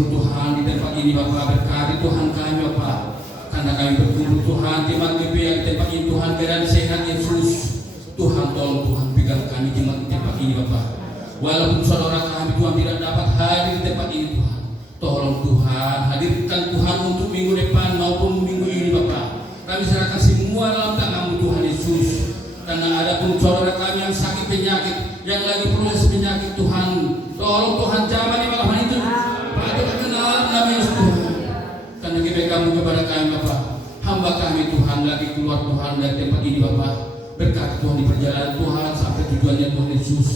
berkumpul Tuhan di tempat ini Bapak, berkati Tuhan kami Bapak, karena kami berkumpul Tuhan di Magdibia di tempat ini Tuhan, keadaan sehat Yesus. Tuhan tolong Tuhan pegang kami di tempat ini Bapak, walaupun saudara kami Tuhan tidak dapat hadir di tempat ini Tuhan, tolong Tuhan hadirkan Tuhan untuk minggu depan maupun minggu ini Bapak. Kami serahkan semua dalam tangan-Mu Tuhan Yesus. Karena ada pun saudara kami yang sakit penyakit, yang lagi proses penyakit Tuhan, tolong Tuhan jamah di malam hari itu. Pada kebenaran nama Yesus Tuhan. Karena kebaikan-Mu kepada kami Bapak, hamba kami Tuhan lagi keluar Tuhan dari tempat ini Bapak. Berkati Tuhan di perjalanan Tuhan sampai tujuannya Tuhan Yesus.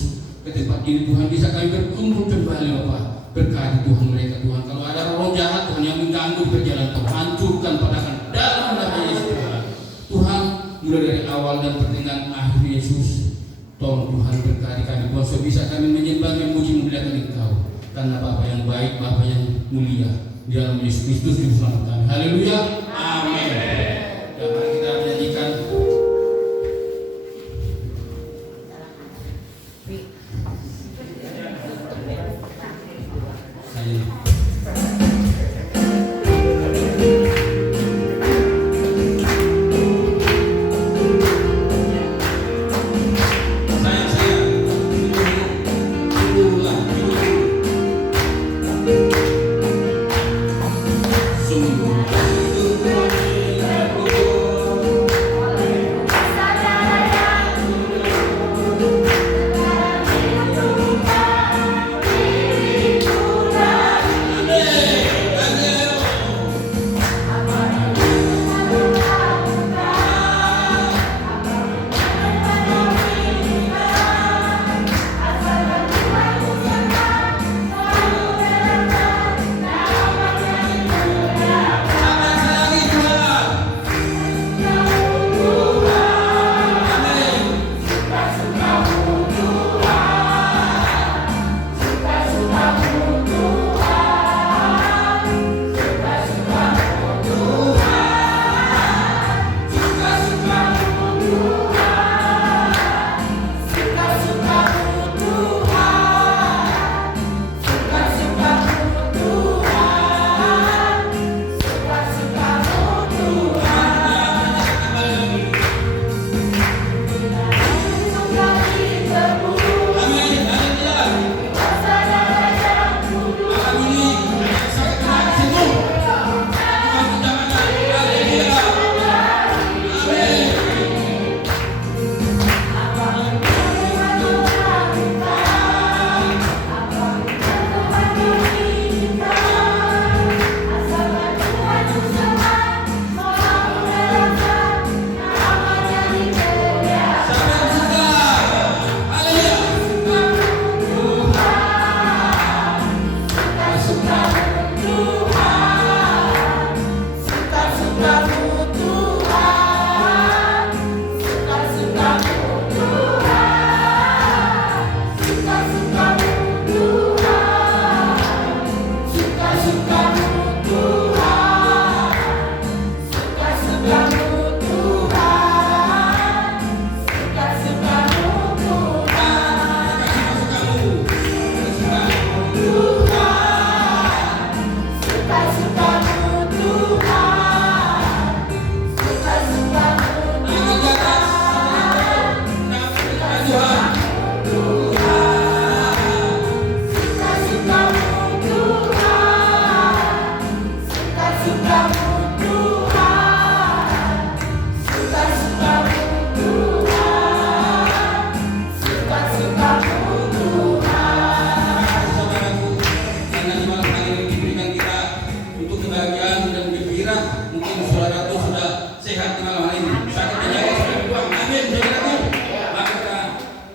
Ke tempat ini Tuhan bisa kami berkumpul kembali Bapak. Berkati Tuhan mereka Tuhan. Kalau ada roh jahat Tuhan yang mengganggu di perjalanan Tuhan, hancurkan padakan dalam nama Yesus Tuhan. Tuhan, mulai dari awal dan pertengahan akhir Yesus, tolong Tuhan berkati kami Tuhan, sebisa kami menyembah, memuji, memuliakan Engkau. Karena Bapa yang baik, Bapa yang mulia, di dalam Yesus Kristus Juru Selamat kami. Haleluya, amin. Dan mari kita menyanyikan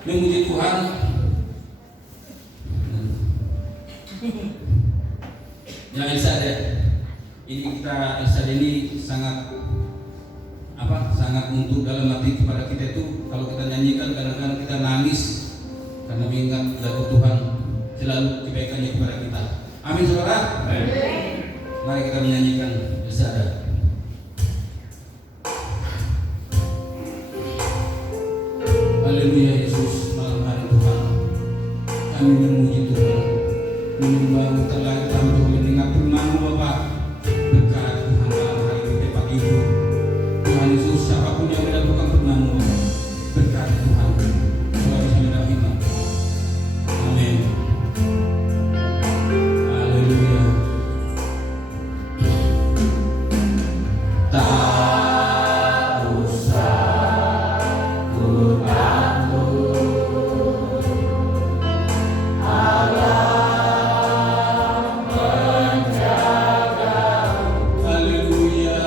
memuji Tuhan. Ya Elsa, ini kita Elsa ini sangat sangat untuk dalam hati kepada kita itu. Kalau kita nyanyikan kadang-kadang kita nangis karena mengingat lagu Tuhan selalu kebaikannya kepada kita. Amin saudara. Mari kita menyanyikan Elsa. Haleluya Yesus, malam hari Tuhan kami memuji Tuhan, menyembah-Mu terlahir kami Tuhan, mendengar siapapun yang melakukan firman-Mu, berkati Tuhan. Tuhan kami rahmat. Amin. Haleluya. Tak usah ku takut, Allah menjagamu. Haleluya.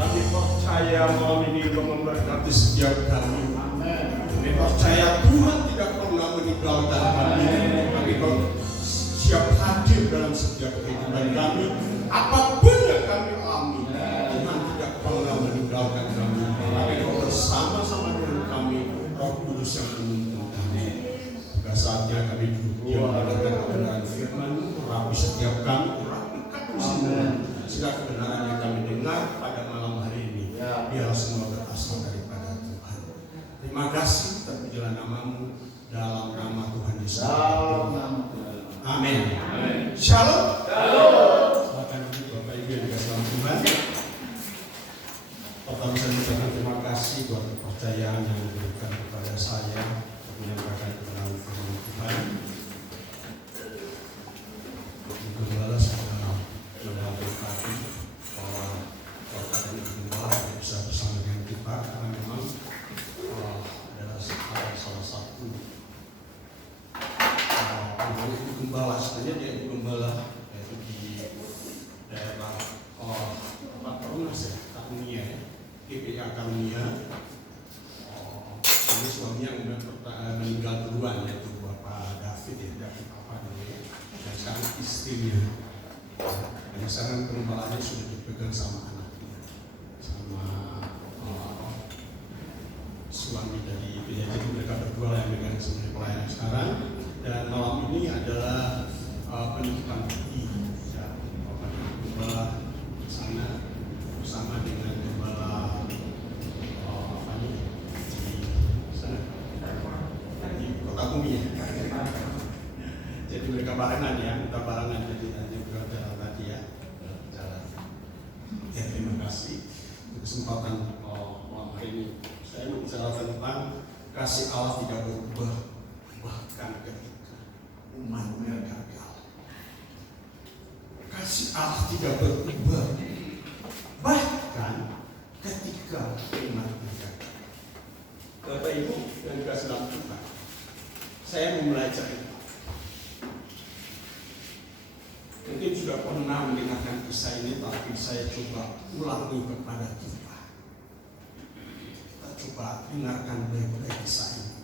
Kami percaya malam ini untuk memberkati setiap kami. Kami percaya Tuhan tidak pernah meninggalkan kami. Kami siap hadir dalam setiap kehidupan kami. Apapun yang kami alami, Tuhan tidak pernah meninggalkan kami. Kami bersama-sama dengan kami, Roh Kudus yang menuntun kami. Sudah saatnya kami duduk mendengarkan kebenaran firman, rapi setiap kami, rapikan semua segala kebenaran yang kami dengar pada malam hari ini. Biar semua berasal daripada Tuhan. Terima kasih, terpujilah namamu dalam nama Tuhan Yesus. Amin. Shalom. Silakan Bapak Ibu yang dikasihi Tuhan. Pertama saya mengucapkan terima kasih buat kepercayaan yang diberikan kepada saya untuk menyampaikan kebenaran firman Tuhan. Gembala saya berkati bahwa Bapak dan Ibu Gembala bisa bersama dengan kita karena memang adalah salah satu Ibu Gembala, sebenarnya dia Ibu Gembala yaitu di daerah Perumnas ya, Karunia ya, GPA Karunia. Ini suaminya meninggal duluan yaitu Bapak David ya, David apa namanya, dan sekarang istrinya. Dan sekarang pengembalanya sudah dipegang sama anaknya, sama suami dari dia. Jadi mereka berdua yang megang sebagai pelayanan sekarang. Dan malam ini adalah penitipan peti ya, Bapak Gembala di sana bersama dengan Gembala di sana di Kota Bumi ya. Jadi mereka barengan ya, kita barengan jadi juga jalan tadi ya, jalan. Ya terima kasih untuk kesempatan malam hari ini. Saya mau bicara tentang kasih Allah tidak berubah bahkan ketika umatnya gagal. Kasih Allah tidak berubah bahkan ketika umatnya gagal. Bapak Ibu yang dikasihi dalam Tuhan, saya memulai cerita. Mungkin sudah pernah mendengarkan kisah ini, tapi saya coba ulangi kepada kita. Kita coba dengarkan baik-baik kisah ini.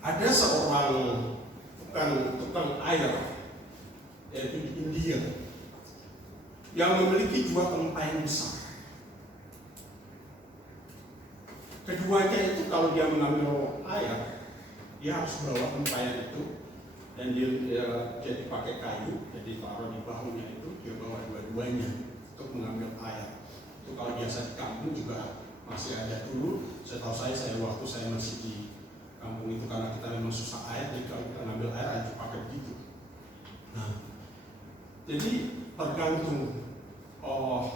Ada seorang tukang air, yaitu di India, yang memiliki dua tempayan besar. Keduanya itu kalau dia mengambil air, dia harus bawa tempayan itu, dan dia pakai kayu, jadi taruh di bahunya itu, dia bawa dua-duanya untuk mengambil air. Itu kalau biasa di kampung juga masih ada dulu. Setahu saya waktu saya masih di kampung itu, karena kita memang susah air, jadi kalau kita ngambil air harus pakai begitu. Nah, jadi tergantung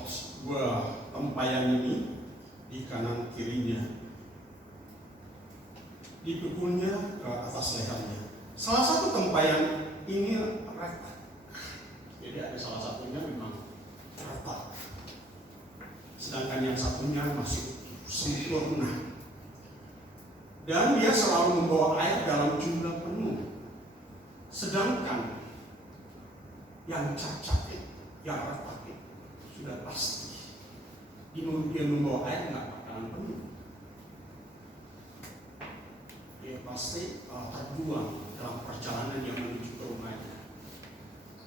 sebuah tempayan ini di kanan kirinya, dipikulnya ke atas lehernya. Salah satu tempayan ini retak, jadi ada salah satunya memang retak, sedangkan yang satunya masih sempurna. Dan dia selalu membawa air dalam jumlah penuh. Sedangkan yang cacat itu, yang retak itu, sudah pasti dia membawa air nggak bakalan penuh. Dia pasti terbuang dalam perjalanan yang menuju ke rumahnya,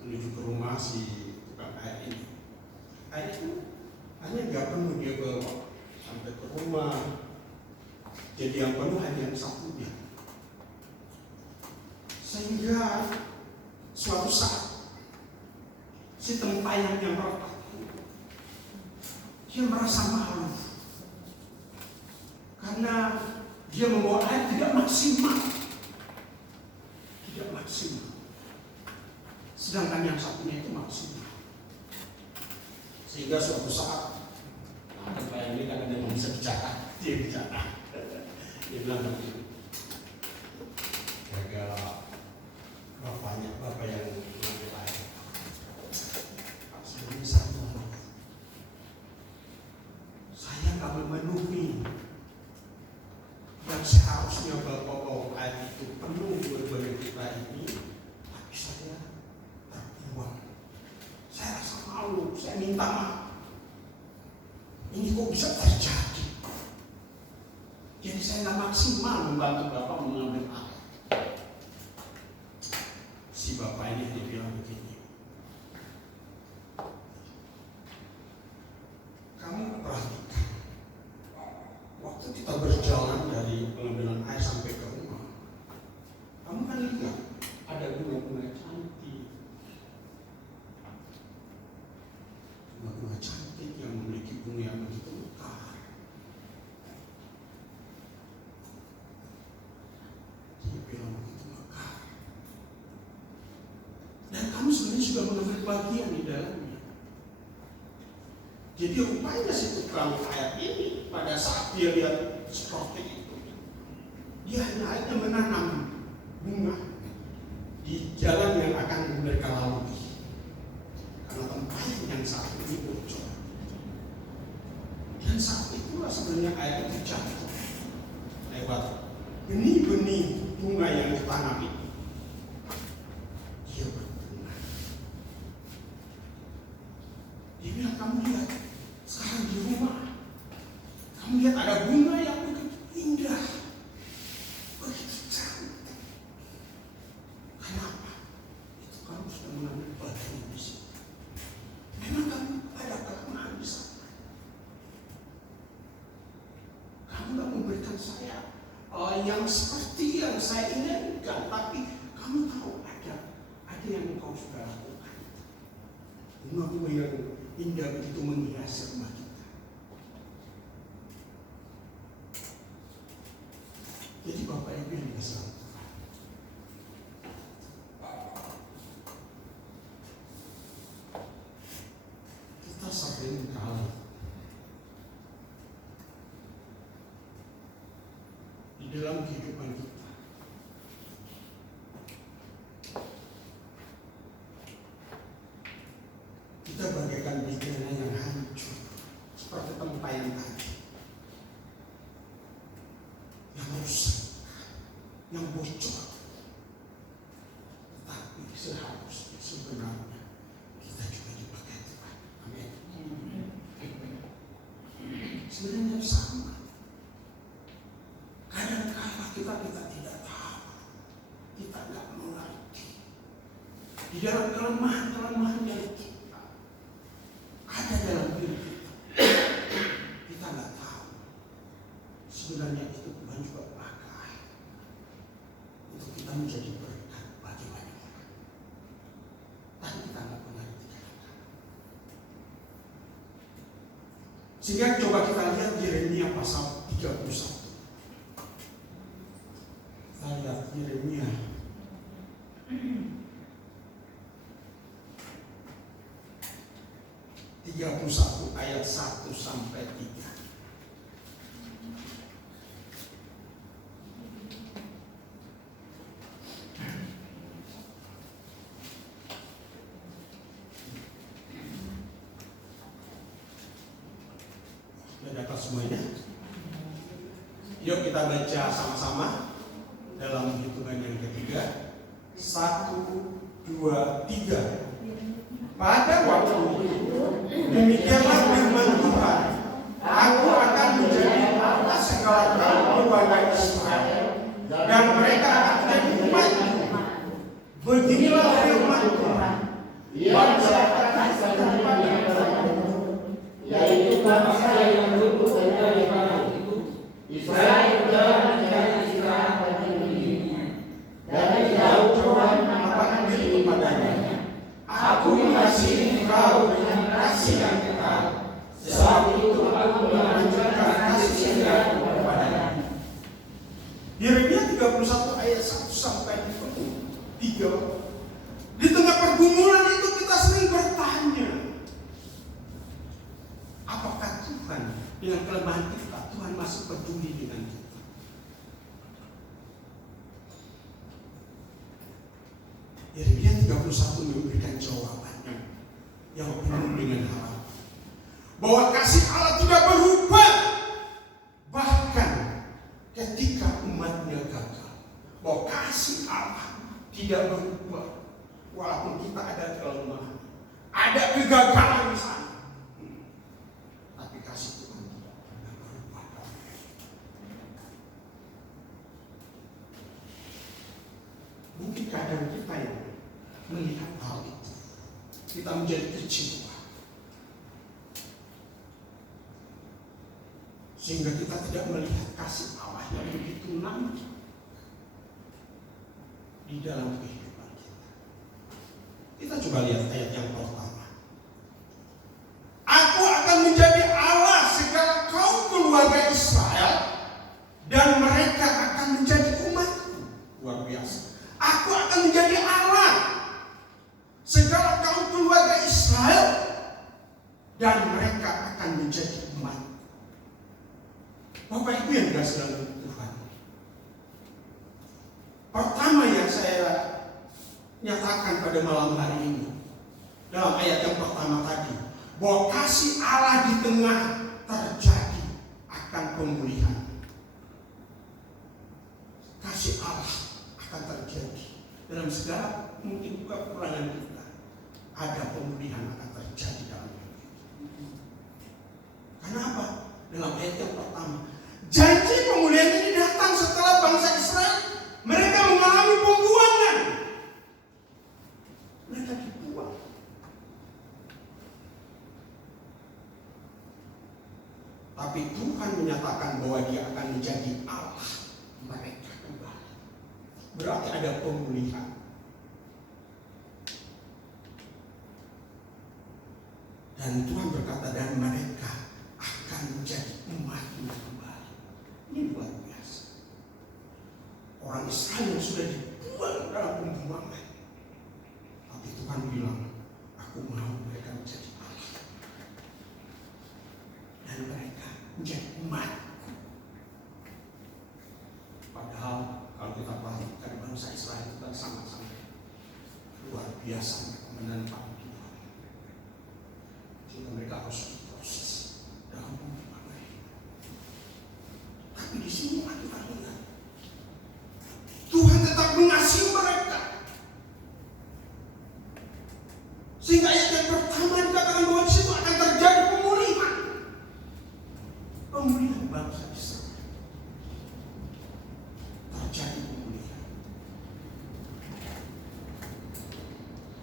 menuju ke rumah si tukang air ini. Air itu hanya nggak penuh dia bawa sampai ke rumah. Jadi yang penuh hanya yang satunya. Sehingga suatu saat si tempayan yang retak dia merasa malu karena dia membawa air tidak maksimal. Sedangkan yang satunya itu maksimal. Sehingga suatu saat tempayan ini karena dia bisa bicara, dia bicara. Dia bilang begini, gara-gara bapak yang mengambil air, sebenarnya saya nggak memenuhi yang seharusnya bapak bawa air itu penuh dua-duanya kita ini, tapi saya terbuang. Saya rasa malu, saya minta maaf. Ini kok bisa terjadi? Jadi saya nggak maksimal membantu Bapak mengambil air. Si Bapak ini hanya bilang begini, kamu perhatikan, waktu kita berjalan dari pengambilan air sampai ke rumah, kamu kan lihat ada bunga-bunga cantik, bunga-bunga cantik yang memiliki bunga yang begitu mekar. Dia bilang begitu mekar. Dan kamu sebenarnya sudah mengambil bagian di dalamnya. Jadi rupanya si tukang air ini pada saat dia lihat seperti itu, dia hanya menanam bunga di jalan yang akan mereka lalui. Karena tempat yang saat ini bocor. Dan saat itulah sebenarnya air itu jatuh lewat benih-benih bunga yang ditanam itu. Dia berbunga. Dia bilang, kamu lihat sekarang di rumah, kamu lihat ada bunga yang begitu indah, begitu cantik. Kenapa? Itu kamu sudah mengambil bagian di sini. Memang kamu ada kelemahan di sana. Kamu tidak memberikan saya yang seperti yang saya inginkan, tapi kamu tahu ada yang engkau sudah lakukan. Bunga-bunga yang indah begitu menghiasi rumah kita. Jadi Bapak Ibu yang dikasihi Tuhan, kita sering kali di dalam kehidupan kita bagaikan pikiran yang hancur, seperti tempayan tadi, yang rusak, yang bocor. Tetapi seharusnya sebenarnya kita juga dipakai Tuhan. Amin. Sebenarnya sama. Kadang-kadang kita tidak tahu, kita nggak mengerti di dalam kelemahan-kelemahan yang ada dalam diri kita. Kita nggak tahu sebenarnya itu Tuhan juga pakai untuk kita menjadi berkat bagi banyak orang. Tapi kita nggak mengerti kadang-kadang. Sehingga coba kita lihat Yeremia pasal 31. Kita lihat Yeremia 31 ayat 1 sampai 3. Sudah dapat semuanya? Yuk kita baca sama-sama dalam hitungan yang ketiga. 1, 2, 3. Pada waktu itu, demikianlah firman Tuhan, aku akan menjadi atas segala kaum keluarga Israel, dan mereka akan menjadi umatku. Beginilah firman Tuhan, bangsa akan setempat yang tertentu, yaitu bangsa yang luput dari tanah itu, Israel berjalan dari istirahat bagi dirinya, dari jauh Tuhan menampakkan diri kepadanya. Aku mengasihi engkau dengan kasih yang kekal, sebab itu aku melanjutkan kasih setiaku kepadanya. Yeremia 31 ayat 1 sampai 3. Di tengah pergumulan itu kita sering bertanya, apakah Tuhan dengan kelemahan kita, Tuhan masih peduli dengan kita? Yeremia 31 memberikan jawabannya yang penuh dengan harapan bahwa kasih Allah tidak berubah bahkan ketika umatnya gagal. Bahwa kasih Allah tidak berubah walaupun kita ada kelemahan, ada kegagalan misalnya. Sehingga kita tidak melihat kasih Allah yang begitu nampak di dalam kehidupan kita. Kita coba lihat ayat yang pertama. Aku akan menjadi Allah segala kaum keluarga Israel, dan mereka akan menjadi umatku. Luar biasa. Aku akan menjadi Allah segala kaum keluarga Israel, dan mereka akan menjadi umatku. Bapak Ibu yang dikasihi oleh Tuhan, pertama yang saya nyatakan pada malam hari ini dalam ayat yang pertama tadi, bahwa kasih Allah di tengah terjadi akan pemulihan. Kasih Allah akan terjadi dalam segala mungkin juga kekurangan kita. Ada pemulihan akan terjadi dalam hidup kita. Karena apa? Dalam ayat yang pertama, janji pemulihan ini datang setelah bangsa Israel mereka mengalami pembuangan. Mereka dibuang. Tapi Tuhan menyatakan bahwa Dia akan menjadi Allah mereka kembali. Berarti ada pemulihan. Dan Tuhan berkata, dan mereka akan menjadi umat-Nya kembali. Ini luar biasa. Orang Israel yang sudah dibuang dalam pembuangan, tapi Tuhan bilang, aku mau mereka menjadi Allah, dan mereka menjadi umatku. Padahal kalau kita perhatikan bangsa Israel itu kan sama-sama luar biasa mereka menentang Tuhan, sehingga mereka harus diproses dalam pembuangan. Tapi di sini kita lihat Tuhan tetap mengasihi mereka. Sehingga ayat yang pertama dikatakan bahwa di situ akan terjadi pemulihan. Pemulihan bangsa Israel. Terjadi pemulihan.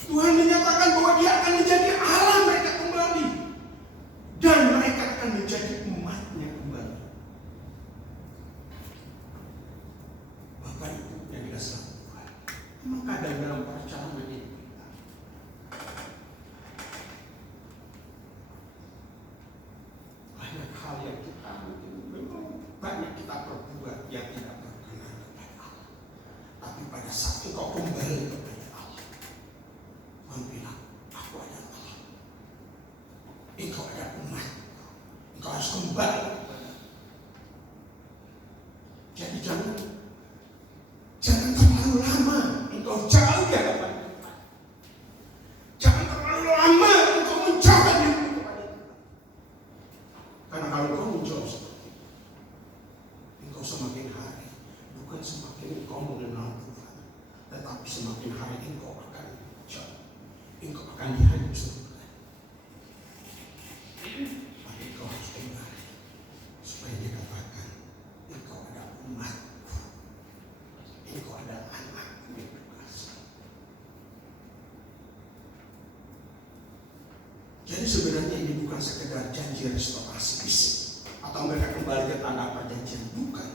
Tuhan menyatakan bahwa Dia akan menjadi Allah mereka kembali, dan mereka akan menjadi umat-Nya kembali. Bapak Ibu yang dikasihi Tuhan, memang kadang dalam perjalanan ini banyak hal yang kita mungkin memang banyak kita perbuat yang tidak berkenan kepada Allah. Tapi pada saat engkau kembali kepada Allah, Tuhan bilang, aku ada Allah, engkau ada umat, engkau harus kembali. Jadi jangan terlalu lama engkau jauh di hadapan Tuhan. Jangan terlalu lama engkau menjaga dirimu kepada Tuhan. Karena kalau engkau menjauh seperti itu, engkau semakin hari bukan semakin engkau mengenal Tuhan, tetapi semakin hari engkau akan jauh, engkau akan dihancurkan. Maka engkau harus kembali supaya dikatakan engkau ada umatku, engkau ada anakku yang berkasih. Jadi sebenarnya ini bukan sekedar janji restorasi fisik atau mereka kembali ke tanah perjanjian, bukan,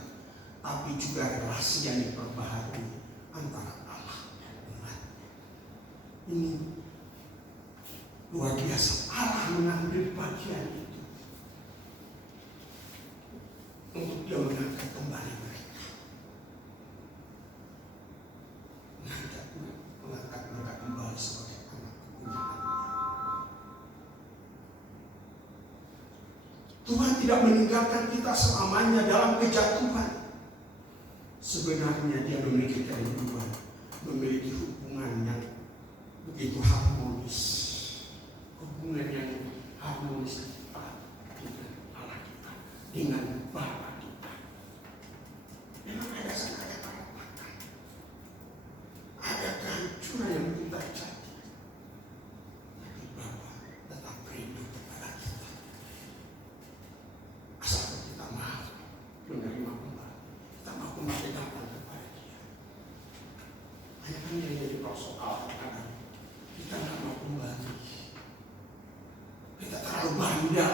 tapi juga relasi yang diperbaharui antara Allah dan umatnya. Ini luar biasa. Allah mengambil bagian itu untuk Dia mengangkat kembali mereka, mengangkat mereka kembali sebagai anak kepunyaan. Tuhan tidak meninggalkan kita selamanya dalam kejatuhan. Sebenarnya Dia memiliki kerinduan, memiliki hubungan yang begitu harmonis, hubungan yang harmonis kita dengan Allah kita, dengan Bapa kita. Memang ada sangat perapatan, ada kehancuran yang kita jadi, tapi Bapa tetap rindu kepada kita. Asal kita mau menerima kembali, kita mau kembali datang kepada Dia. Hanya kan yang jadi persoalan kadang kita tidak mau kembali, kita terlalu bandel.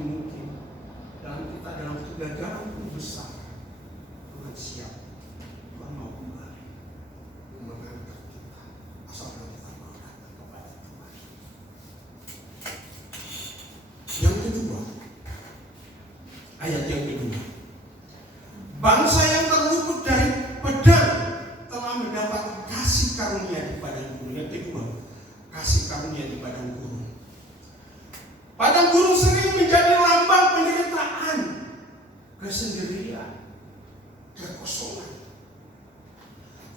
apapun mungkin dalam kita dalam kegagalan pun besar, Tuhan siap, Tuhan mau kembali mengangkat kita asalkan kita mau datang kepada Tuhan. Yang kedua, ayat yang kedua, bangsa yang terluput dari pedang telah mendapat kasih karunia di padang gurun. Yang kedua, kasih karunia di padang gurun. Padang gurun sering menjadi lambang penderitaan, kesendirian, kekosongan.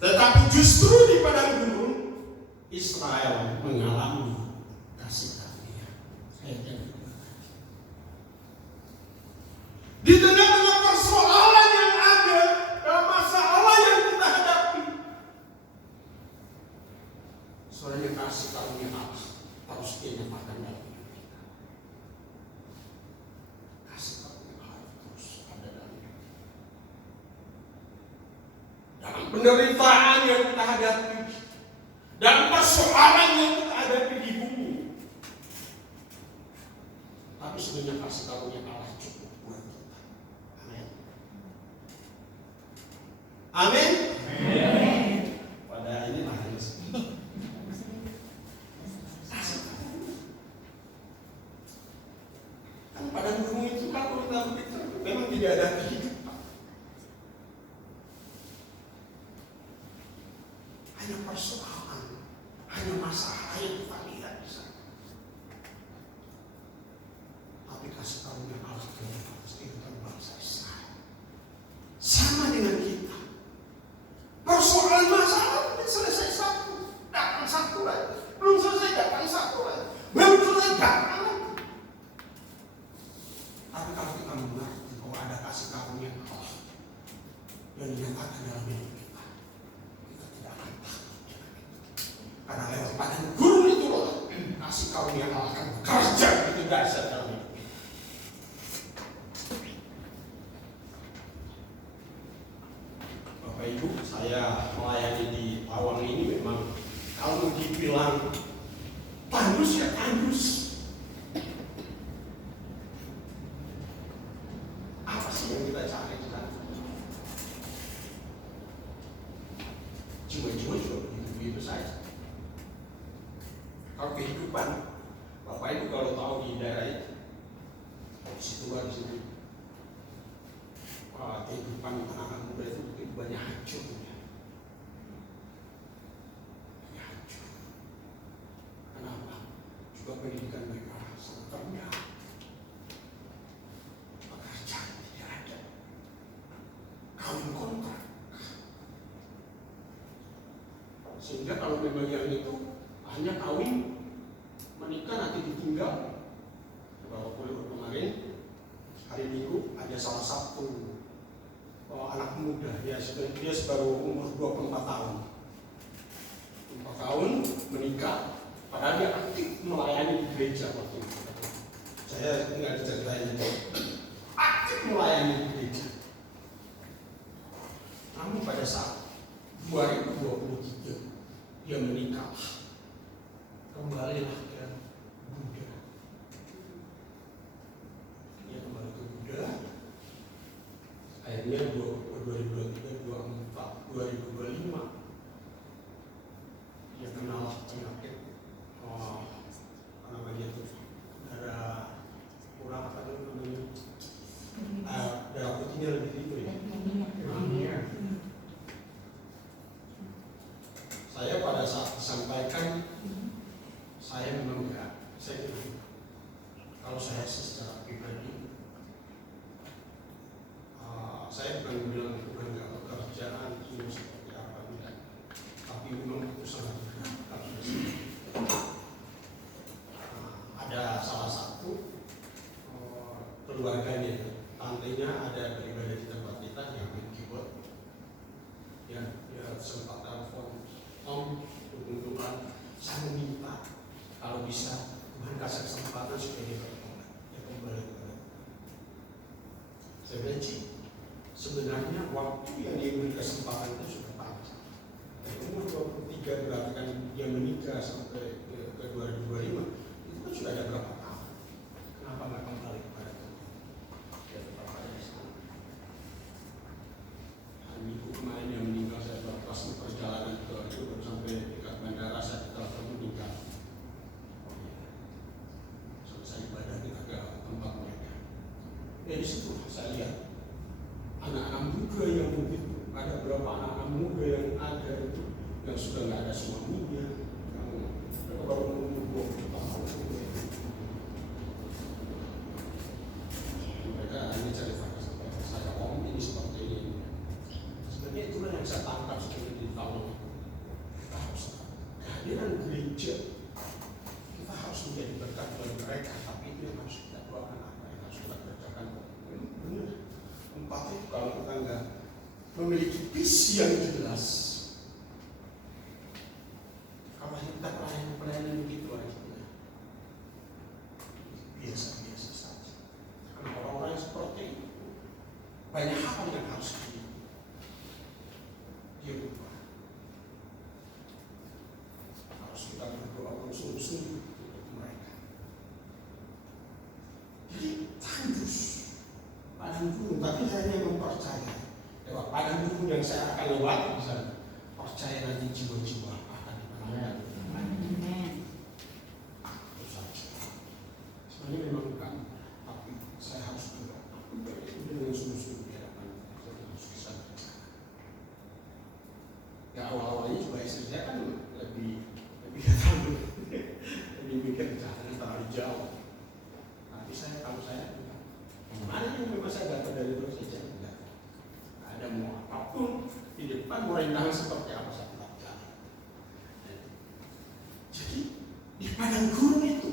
Tetapi justru di padang gurun Israel mengalami kasih karunia. Di tengah-tengah persoalan yang ada, dalam masalah yang kita hadapi, soalnya kasih karunia harus dinyatakan dalam hidup kita. Kasih karunia harus terus ada dalam hidup kita. Dalam penderitaan yang kita hadapi, dalam persoalan yang kita hadapi di bumi, tapi sebenarnya kasih karunia Allah cukup buat kita. Amin. Amin. Amin. Pada inilah kan padang gurun itu kalau kita berpikir memang tidak ada kehidupan. Hanya persoalan, hanya masalah yang kita lihat di sana. Tapi kasih karunia Allah terus kehidupan bangsa Israel. Sama dengan kita. Persoalan masalah belum selesai satu, datang satu lagi. Belum selesai datang satu lagi. Belum selesai datang lagi. Tapi kalau kita mengerti bahwa ada kasih karunia Allah yang dinyatakan dalam hidup kita, kita tidak akan takut. Karena lewat padang gurun itu loh, kasih karunia Allah akan bekerja begitu dahsyat dalam hidup kita. Bapak Ibu, saya melayani di Pawang ini memang kalau dibilang tandus ya tandus. Apa sih yang kita cari di sana? Jiwa-jiwa juga begitu saja. Kalau kehidupan, Bapak Ibu kalau tahu di daerah itu, di situ di sini, kehidupan anak-anak muda itu banyak hancurnya. Banyak hancur. Kenapa? Juga pendidikan mereka sangat rendah. Pekerjaan tidak ada. Kawin kontrak. Sehingga kalau memang yang itu hanya kawin, menikah nanti ditinggal. Bapak Ibu kemarin hari Minggu ada salah satu anak muda, dia baru umur 24 tahun. 24 tahun menikah, padahal dia aktif melayani di gereja waktu itu. Saya nggak diceritain itu. Aktif melayani di gereja. Namun pada saat 2023 dia menikah, kembalilah ke Buddha. Dia kembali ke Buddha. Akhirnya 2023, 2024, 2025 dia kenal penyakit apa namanya itu darah kurang apa namanya darah putihnya lebih itu ya. Saya pada saat disampaikan saya memang saya kalau saya secara pribadi saya bukan bilang bukan nggak pekerjaan ini seperti apa tidak, tapi memang itu sangat berat. Ada salah satu keluarganya, tantenya ada beribadah di tempat kita yang main keyboard. Ya, dia sempat telepon, Om, dukung-dukungan, saya meminta kalau bisa Tuhan kasih kesempatan supaya dia bertobat, dia kembali kepada. Saya benci. Sebenarnya waktu yang dia beri kesempatan itu sudah panjang. Dari umur 23 berarti kan dia menikah sampai ke 2025, itu kan sudah ada berapa tahun. Kenapa nggak kembali kepada Tuhan? ada itu yang sudah nggak ada suaminya, yang baru umur 20 tahun. Mereka ini cari fakta, saya om ini seperti ini. Sebenarnya itulah yang saya tangkap seperti di tahun. Kita harus kehadiran gereja, kita harus menjadi berkat bagi mereka, tapi itu yang harus kita keluarkan apa yang harus kita kerjakan. Benar. Empat itu kalau kita nggak memiliki visi yang jelas, kalau kita pelayanan begitu aja, biasa-biasa saja. Karena orang-orang seperti itu banyak hal yang harus dia ubah. Harus kita berdoa bersungguh-sungguh untuk mereka. Jadi tandus padang gurun, tapi saya hanya mempercaya lewat padang gurun yang saya akan lewati di sana. Percaya nanti jiwa-jiwa akan dimenangkan. Itu saja. Sebenarnya memang bukan, tapi saya harus berdoa dengan sungguh-sungguh di hadapan saya harus bisa berbicara. Ya awal-awalnya juga istri saya kan lebih mikir jangan terlalu jauh. Tapi kalau saya mana yang memang saya dapat dari Tuhan saja enggak. Ada mau apapun di depan pemerintahan seperti apa saya tetap jalan. Jadi di padang gurun itu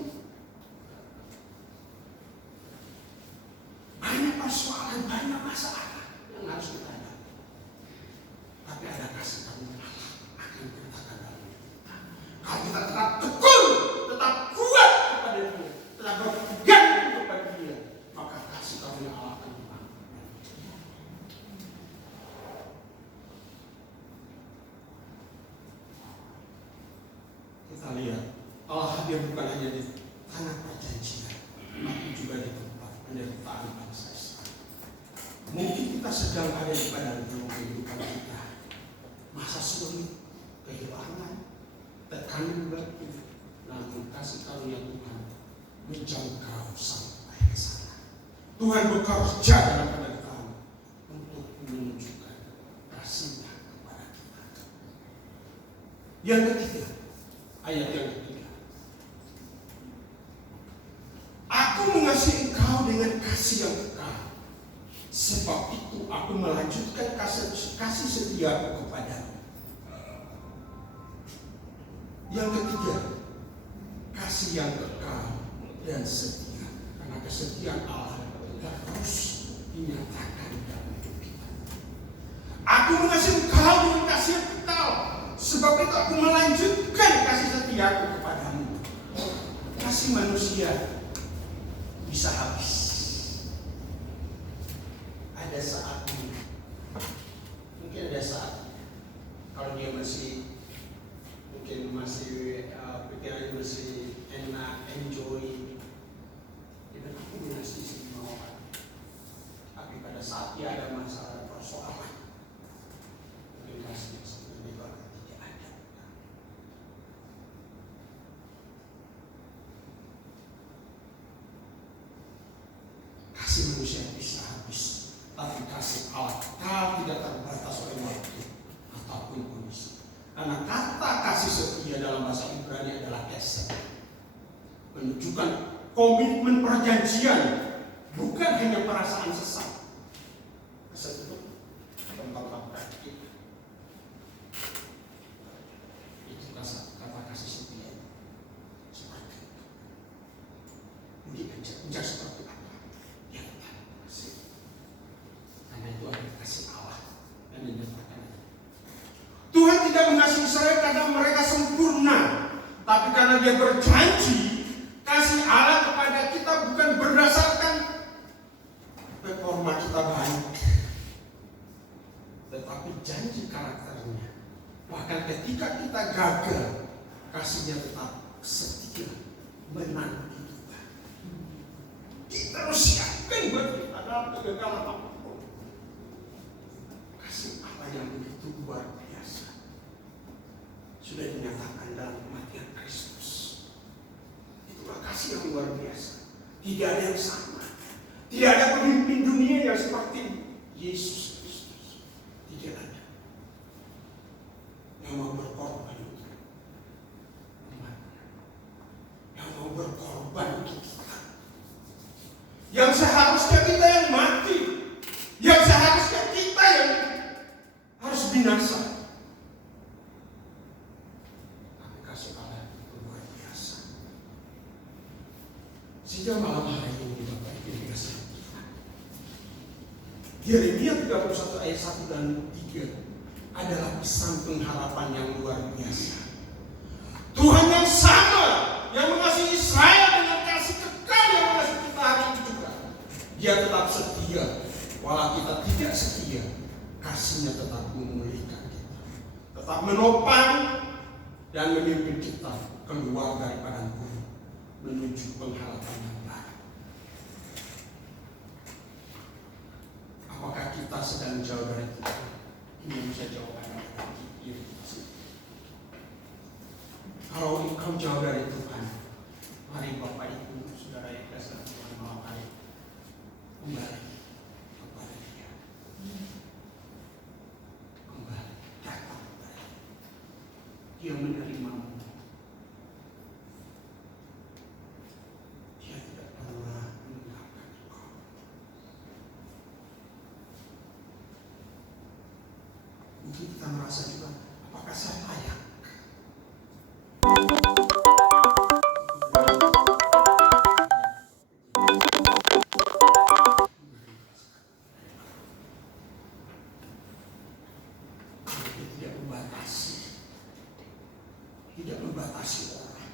banyak persoalan, banyak masalah yang harus kita hadapi. Tapi ada kasih karunia Allah akan berkata dalam kita. Kalau kita tetap tekun, tetap kuat kepada Dia, tetap berpegang kepada Dia, maka kasih karunia Allah akan datang. Kita lihat Allah hadir bukan hanya di tanah perjanjian, tapi juga di tempat penderitaan bangsa Israel. Mungkin kita sedang ada di padang gurun kehidupan kita, masa sulit, kehilangan, tekanan batin, namun kasih karunia Tuhan menjangkau sampai ke sana. Tuhan bekerja dalam penderitaan untuk menunjukkan kasih-Nya kepada kita. Yang ketiga, ayat yang ketiga. Aku mengasihi engkau dengan kasih yang kekal. Sebab itu aku melanjutkan kasih setiaku kepadamu. Yang ketiga, kasih yang kekal dan setia. Karena kesetiaan Allah terus dinyatakan dalam hidup kita. Aku mengasihi engkau dengan kasih yang kekal. Sebab itu aku melanjutkan kasih setiaku kepadamu. Kasih manusia bisa habis. Ada saatnya, mungkin ada saat kalau dia masih pikirannya masih enak, enjoy, dia aku mengasihi semua orang. Tapi pada saat dia ada masalah, persoalan, mungkin kasih yang sebenarnya bahkan tidak ada. Kasih manusia bisa habis, tapi kasih Allah tidak terbatas oleh waktu ataupun kondisi. Karena kata kasih setia dalam bahasa Ibrani adalah kesed, menunjukkan komitmen perjanjian, bukan hanya perasaan sesak. Kesed itu tempat praktik. Itu kata kasih setia. Seperti itu. Mungkin kerja seperti apa? Ya, kasih. Karena itu adalah kasih Allah yang dinyatakan. Tuhan tidak mengasihi Israel karena mereka sempurna, tapi karena Dia berjanji. Kasih Allah kepada kita bukan berdasarkan performa kita baik, tetapi janji karakternya. Bahkan ketika kita gagal, kasih-Nya tetap setia menanti kita. Kita harus siapkan buat kita dalam kegagalan apapun. Kasih Allah yang begitu luar biasa sudah dinyatakan dalam kematian Kristus. Itulah kasih yang luar biasa. Tidak ada yang sama. Tidak ada pemimpin dunia yang seperti Yesus Kristus. Tidak ada. yang seharusnya kita yang mati, yang seharusnya kita yang harus binasa. Tapi kasih Allah itu luar biasa. Sehingga malam hari ini Bapak Ibu dikasih Tuhan. Yeremia 31 ayat 1 dan 3 adalah pesan pengharapan yang luar biasa. Tuhan yang sama yang mengasihi Israel dengan kasih kekal yang mengasihi kita hari ini juga. Dia tetap setia, walau kita tidak setia, kasihnya tetap memulihkan kita, tetap menopang dan memimpin kita keluar dari padang gurun menuju pengharapan yang baru. Apakah kita sedang jauh dari Tuhan? Ini yang bisa jawabannya adalah diri kita sendiri. Kalau engkau jauh dari Tuhan, mari Bapak Ibu, Saudara yang kasih Tuhan malam hari kembali kepada Dia. Kembali datang kepada Dia. Dia menerimamu. Dia tidak pernah meninggalkan engkau. Mungkin kita merasa juga, apakah saya layak? Tidak membatasi orang.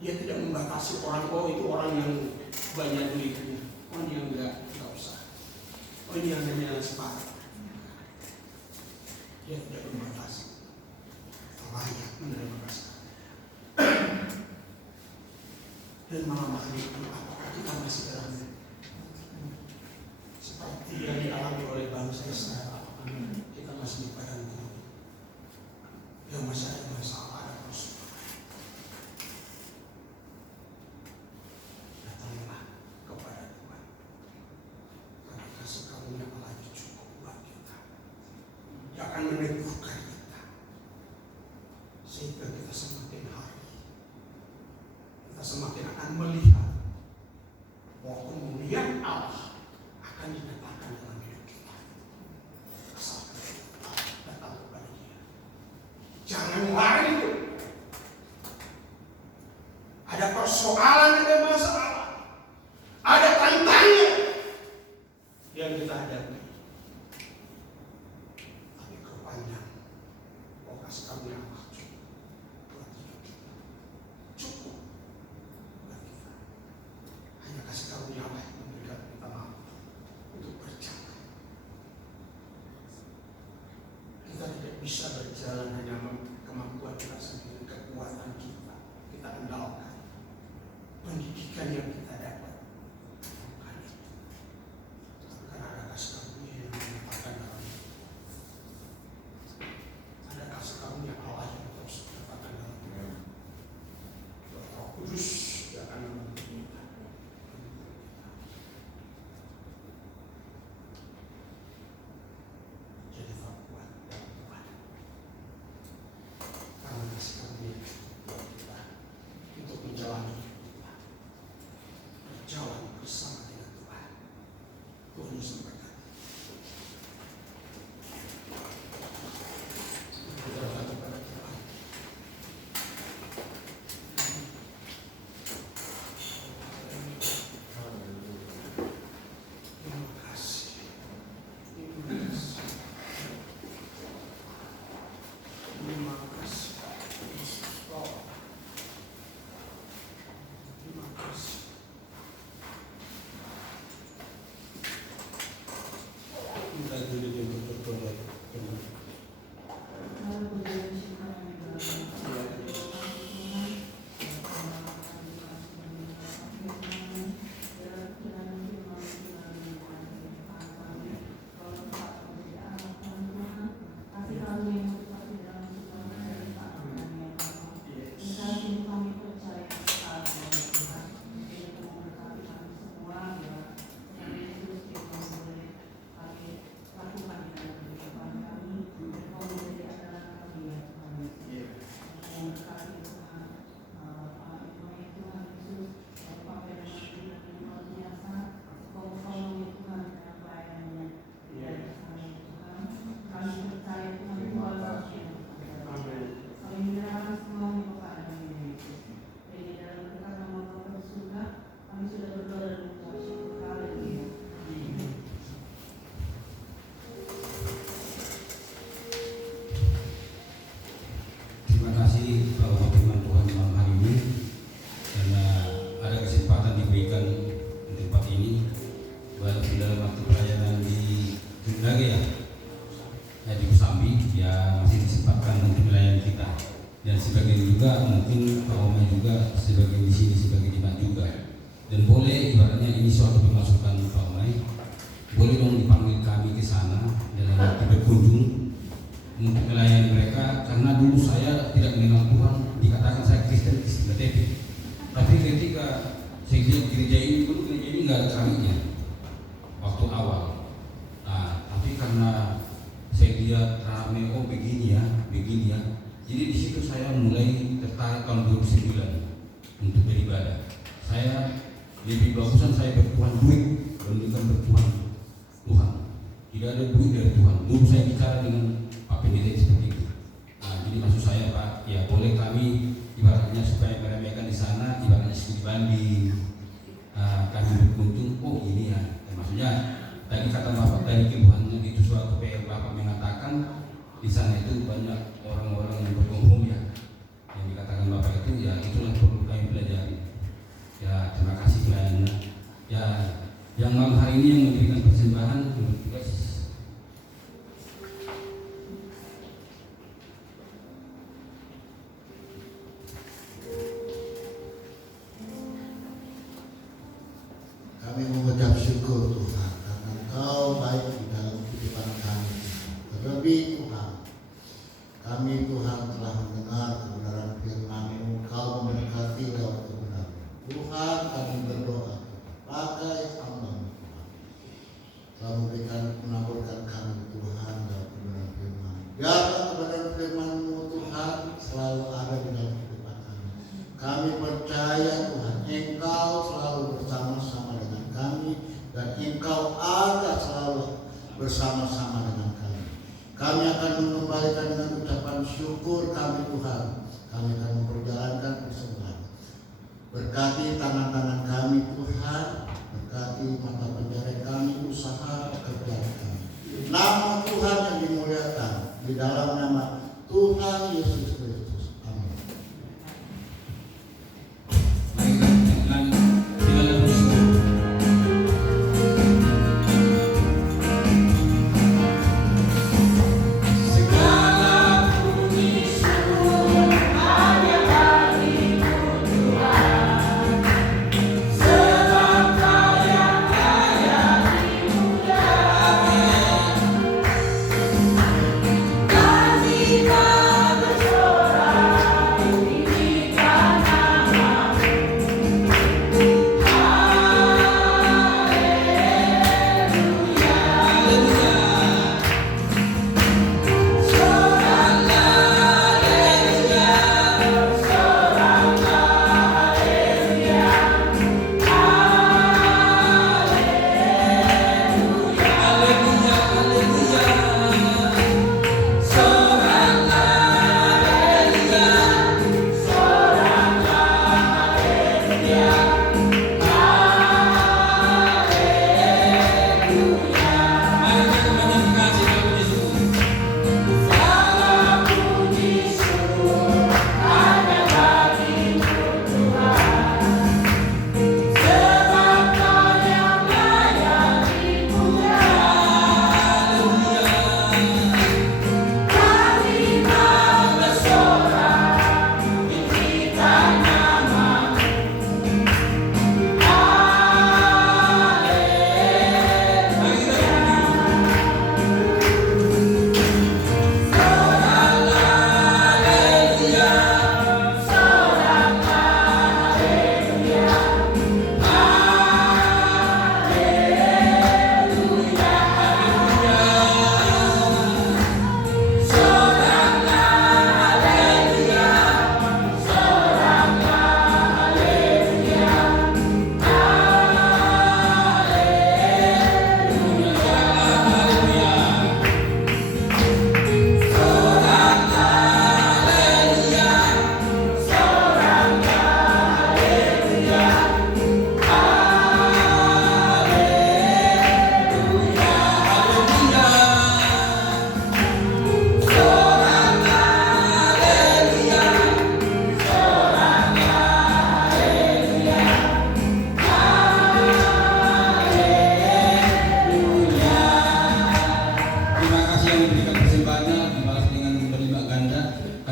Dia tidak membatasi orang. Oh, itu orang yang banyak duitnya. Oh, ini yang enggak usah. Oh, ini yang hanya separuh. Dia tidak membatasi. Layak menerima kasih. Dan malam hari itu, apakah kita masih dalam seperti yang dialami oleh bangsa Israel? Kita masih di padang gurun. Yang masih ada masalah, ada persoalan. Datanglah kepada Tuhan. Karena kasih karunia Allah itu cukup buat kita. Dia akan meneguhkan kita. Sehingga kita semakin hari. Kita semakin akan melihat bahwa kemuliaan Allah akan dinyatakan dalam hidup kita. Asalkan kita datang kepada Dia. Jangan lari itu. Ada persoalan, ada masalah, ada tantangan yang kita hadapi. Tapi kepanjang, kasih karunia Allah cukup buat hidup kita. Cukup buat kita. Hanya kasih karunia Allah yang memberikan kita mampu untuk berjalan. Kita tidak bisa berjalan hanya kemampuan kita sendiri, kekuatan kita andalkan, pendidikan yang kita dapat, bukan itu. Karena ada kasih karunia yang menyatakan dalam hidup. Ada kasih karunia Allah yang terus menyatakan dalam hidup. Roh Kudus yang akan membantu kita. Jadi tak kuat dan kuat. Karena kasih karunia buat kita untuk menjalani kita. ya masih disempatkan untuk melayani kita. Dan sebagian juga mungkin Pak Omay juga sebagian di sini sebagai jemaat juga. Dan boleh ibaratnya ini suatu pemasukan Pak Omay, boleh dong dipanggil kami ke sana dalam waktu berkunjung untuk melayani mereka, karena dulu saya tidak mengenal Tuhan, dikatakan saya Kristen KTP. Tapi ketika saya lihat gereja ini, dulu gereja ini nggak ada kaminya waktu awal. Nah, tapi karena saya lihat rame, oh begini ya, jadi di situ saya mulai tertarik tahun 2009 untuk beribadah. Saya lebih bagusan saya bertuhan duit dibandingkan bertuhan Tuhan. Tidak ada duit dari Tuhan. Dulu saya bicara dengan Pak Pendeta seperti itu. Nah, jadi maksud saya Pak, ya boleh kami ibaratnya supaya meremehkan di sana, ibaratnya studi banding. Kami berkunjung, oh ini ya. Maksudnya tadi kata Bapak tadi keluhannya itu suatu PR Bapak mengatakan di sana itu banyak orang-orang yang berbohong ya. Yang dikatakan Bapak itu ya itulah perlu kami pelajari. Ya terima kasih pelayanannya. Ya yang malam hari ini yang memberikan persembahan untuk tugas. Kami mengucap syukur Tuhan karena Engkau baik di dalam kehidupan kami. Terlebih Tuhan, kami Tuhan telah mendengar kebenaran firman-Mu, Engkau memberkati lewat kebenaran. Tuhan, kami berdoa pakai hamba-Mu Tuhan, telah memberikan menaburkan kami Tuhan dalam kebenaran firman. Biarlah kebenaran firman-Mu Tuhan selalu ada di dalam kehidupan kami. Kami percaya Tuhan, Engkau selalu bersama-sama dengan kami dan Engkau akan selalu bersama-sama dengan kami. Kami akan mengembalikan dengan ucapan syukur kami Tuhan. Kami akan memperjalankan persembahan. Berkati tangan-tangan kami Tuhan, berkati mata pencarian kami, usaha pekerjaan kami. Nama Tuhan yang dimuliakan di dalam nama Tuhan Yesus Kristus. Amin. Kami tak bersorak.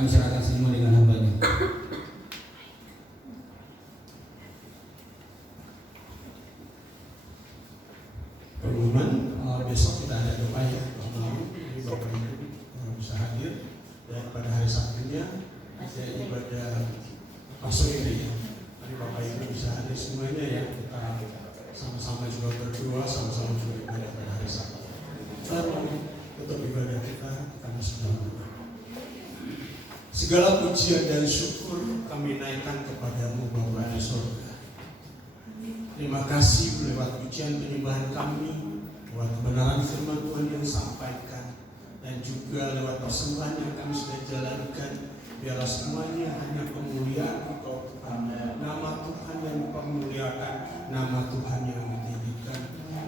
Kami serahkan semua dengan hamba-Nya. Pengumuman besok kita ada doa ya, jadi Bapak Ibu bisa hadir, dan pada hari Sabtunya ada ibadah masuk ini ya. Jadi Bapak Ibu bisa hadir semuanya ya, kita sama-sama juga berdoa, sama-sama juga ibadah pada hari Sabtu. Lalu untuk ibadah kita sudah berdoa. Segala pujian dan syukur kami naikkan kepadamu Bapa di surga. Terima kasih lewat pujian penyembahan kami, buat kebenaran firman Tuhan yang disampaikan, dan juga lewat persembahan yang kami sudah jalankan. Biarlah semuanya hanya kemuliaan Engkau Tuhan. Nama Tuhan yang dipermuliakan, nama Tuhan yang ditinggikan.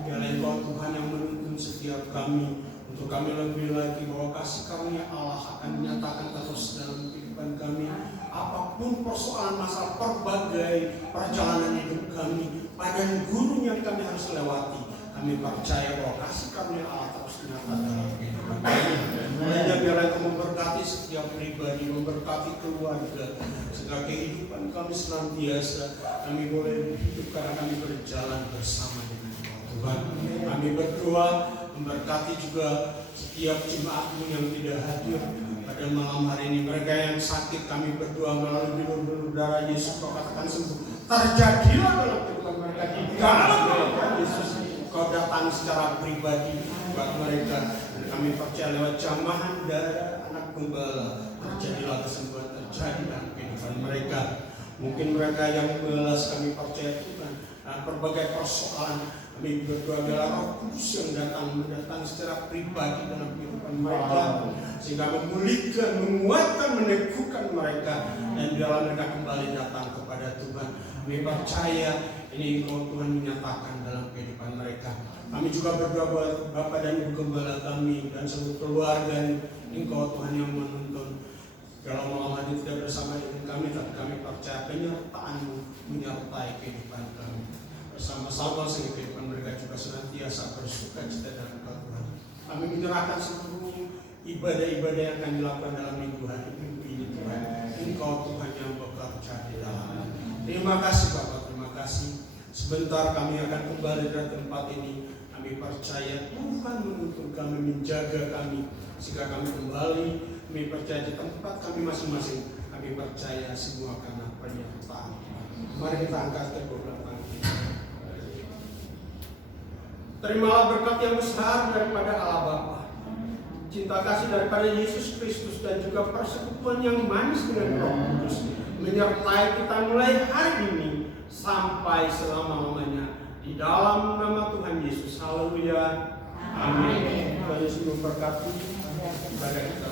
Biarlah Engkau Tuhan yang menuntun setiap kami, untuk kami lebih lagi bahwa kasih karunia Allah akan menyatakan terus dalam kehidupan kami. Apapun persoalan masalah berbagai perjalanan hidup kami, padang gurun yang kami harus lewati, kami percaya bahwa kasih karunia Allah terus nyata dalam kehidupan kami. Mulanya biarlah Engkau memberkati setiap pribadi, memberkati keluarga, sehingga kehidupan kami senantiasa kami boleh hidup karena kami berjalan bersama dengan Tuhan. Kami berdoa memberkati juga setiap jemaat-Mu yang tidak hadir pada malam hari ini. Mereka yang sakit kami berdoa melalui bilur-bilur darah Yesus, Kau katakan sembuh. Terjadilah dalam kehidupan mereka di dalam nama Yesus. Kau datang secara pribadi buat mereka. Dan kami percaya lewat jamahan darah anak gembala terjadilah kesembuhan terjadi dalam kehidupan mereka. Mungkin mereka yang belas kami percaya Tuhan berbagai persoalan, kami berdoa biarlah Roh Kudus yang mendatang secara pribadi dalam kehidupan mereka, sehingga memulihkan, menguatkan, meneguhkan mereka, dan biarlah mereka kembali datang kepada Tuhan. Kami percaya ini Engkau Tuhan menyatakan dalam kehidupan mereka. Kami juga berdoa buat Bapak dan Ibu Gembala kami dan seluruh keluarga, Engkau Tuhan yang menuntun. Kalau malam hari tidak bersama dengan kami, tapi kami percaya penyertaan-Mu menyertai kehidupan kami. Bersama-sama sehingga kehidupan mereka juga senantiasa bersuka cita dalam Tuhan. Kami menyerahkan seluruh ibadah-ibadah yang akan dilakukan dalam minggu ini Tuhan. Engkau Tuhan yang bekerja di dalam. Terima kasih Bapak, terima kasih. Sebentar kami akan kembali dari tempat ini. Kami percaya Tuhan menuntun kami, menjaga kami, sehingga kami kembali. Kami percaya di tempat kami masing-masing. Kami percaya semua karena penyertaan. Mari kita angkat kedua tangan kita. Terimalah berkat yang besar daripada Allah Bapa, cinta kasih daripada Yesus Kristus, dan juga persekutuan yang manis dengan Roh Kudus menyertai kita mulai hari ini sampai selama-lamanya. Di dalam nama Tuhan Yesus. Haleluya. Amin. Tuhan Yesus memberkati ibadah kita.